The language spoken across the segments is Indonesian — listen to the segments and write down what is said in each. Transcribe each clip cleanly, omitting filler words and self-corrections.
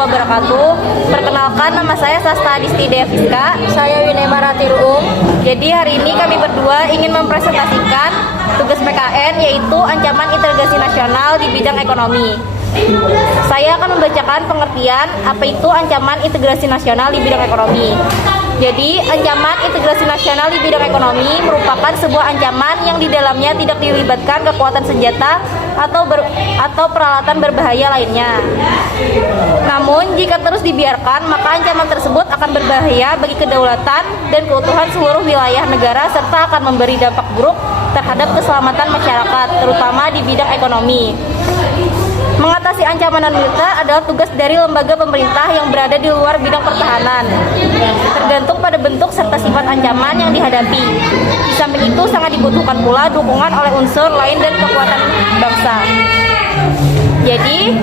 wabarakatuh. Perkenalkan, nama saya Sasta Adisti Deviska. Saya Winay Marati Ruung. Jadi hari ini kami berdua ingin mempresentasikan tugas PKN, yaitu ancaman integrasi nasional di bidang ekonomi. Saya akan membacakan pengertian apa itu ancaman integrasi nasional di bidang ekonomi. Jadi, ancaman integrasi nasional di bidang ekonomi merupakan sebuah ancaman yang di dalamnya tidak dilibatkan kekuatan senjata atau peralatan berbahaya lainnya. Namun, jika terus dibiarkan, maka ancaman tersebut akan berbahaya bagi kedaulatan dan keutuhan seluruh wilayah negara serta akan memberi dampak buruk terhadap keselamatan masyarakat, terutama di bidang ekonomi. Mengatasi ancaman non militer adalah tugas dari lembaga pemerintah yang berada di luar bidang pertahanan, tergantung pada bentuk serta sifat ancaman yang dihadapi. Di samping itu sangat dibutuhkan pula dukungan oleh unsur lain dan kekuatan bangsa. Jadi,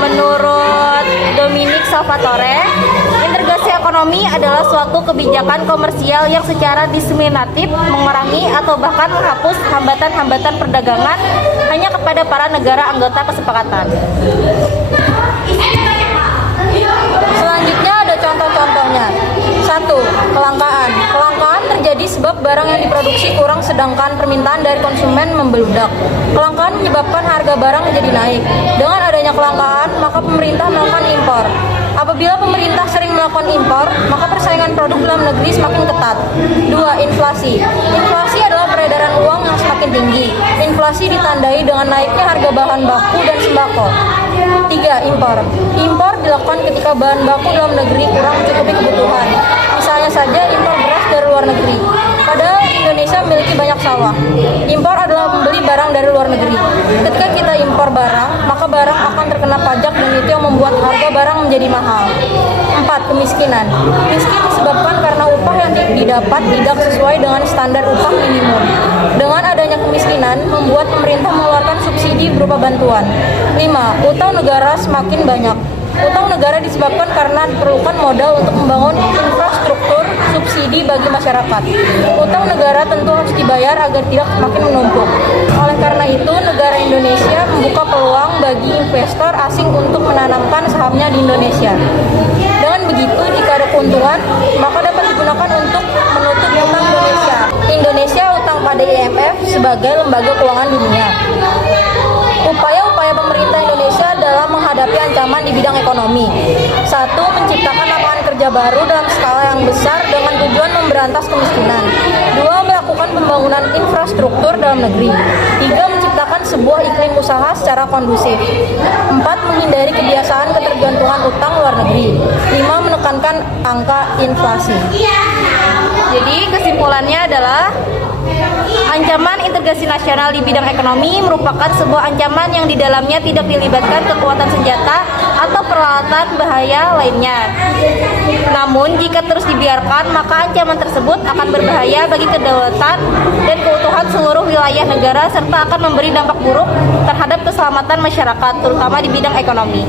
menurut Dominic Salvatore, integrasi ekonomi adalah suatu kebijakan komersial yang secara diskriminatif mengurangi atau bahkan menghapus hambatan-hambatan perdagangan hanya kepada para negara anggota kesepakatan. Selanjutnya ada contoh-contohnya. 1. Kelangkaan. Kelangkaan terjadi sebab barang yang diproduksi kurang sedangkan permintaan dari konsumen membeludak. Kelangkaan menyebabkan harga barang menjadi naik. Dengan adanya kelangkaan, maka pemerintah melakukan impor. Apabila pemerintah sering melakukan impor, maka persaingan produk dalam negeri semakin ketat. 2. Inflasi. Inflasi adalah peredaran uang yang semakin tinggi. Inflasi ditandai dengan naiknya harga bahan baku dan sembako. 3. Impor. Impor dilakukan ketika bahan baku dalam negeri kurang mencukupi kebutuhan. Misalnya saja impor beras dari luar negeri. Padahal Indonesia memiliki banyak sawah. Impor adalah membeli barang dari luar negeri. Ketika kita impor barang, maka barang akan terkena pajak dan itu yang membuat harga barang menjadi mahal. 4. Kemiskinan. Miskin disebabkan karena upah yang didapat tidak sesuai dengan standar upah minimum. Dengan adanya kemiskinan, membuat pemerintah mengeluarkan subsidi berupa bantuan. 5. Utang negara semakin banyak. Utang negara disebabkan karena diperlukan modal untuk membangun infrastruktur subsidi bagi masyarakat. Utang negara tentu harus dibayar agar tidak semakin menumpuk. Oleh karena itu, negara Indonesia membuka peluang bagi investor asing untuk menanamkan sahamnya di Indonesia. Dengan begitu, jika ada keuntungan, maka dapat digunakan untuk menutup utang Indonesia. Indonesia utang pada IMF sebagai lembaga keuangan dunia. Upaya-upaya pemerintah Indonesia dalam menghadapi ancaman di bidang ekonomi. 1. Menciptakan lapangan kerja baru dalam skala yang besar dengan tujuan memberantas kemiskinan. 2. Melakukan pembangunan infrastruktur dalam negeri. 3. Menciptakan sebuah iklim usaha secara kondusif. 4. Menghindari kebiasaan ketergantungan utang luar negeri. 5. Menekankan angka inflasi. Jadi kesimpulannya adalah ancaman integrasi nasional di bidang ekonomi merupakan sebuah ancaman yang di dalamnya tidak dilibatkan kekuatan senjata atau peralatan bahaya lainnya. Namun, jika terus dibiarkan, maka ancaman tersebut akan berbahaya bagi kedaulatan dan keutuhan seluruh wilayah negara serta akan memberi dampak buruk terhadap keselamatan masyarakat, terutama di bidang ekonomi.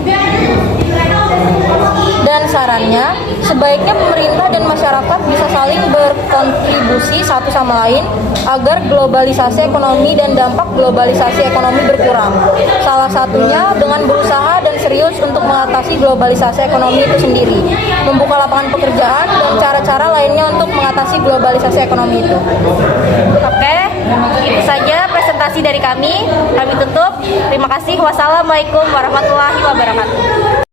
Dan sarannya, sebaiknya pemerintah dan masyarakat bisa saling berkontribusi satu sama lain agar globalisasi ekonomi dan dampak globalisasi ekonomi berkurang. Salah satunya dengan berusaha dan serius untuk mengatasi globalisasi ekonomi itu sendiri, membuka lapangan pekerjaan dan cara-cara lainnya untuk mengatasi globalisasi ekonomi itu. Oke, itu saja presentasi dari kami. Kami tutup. Terima kasih. Wassalamualaikum warahmatullahi wabarakatuh.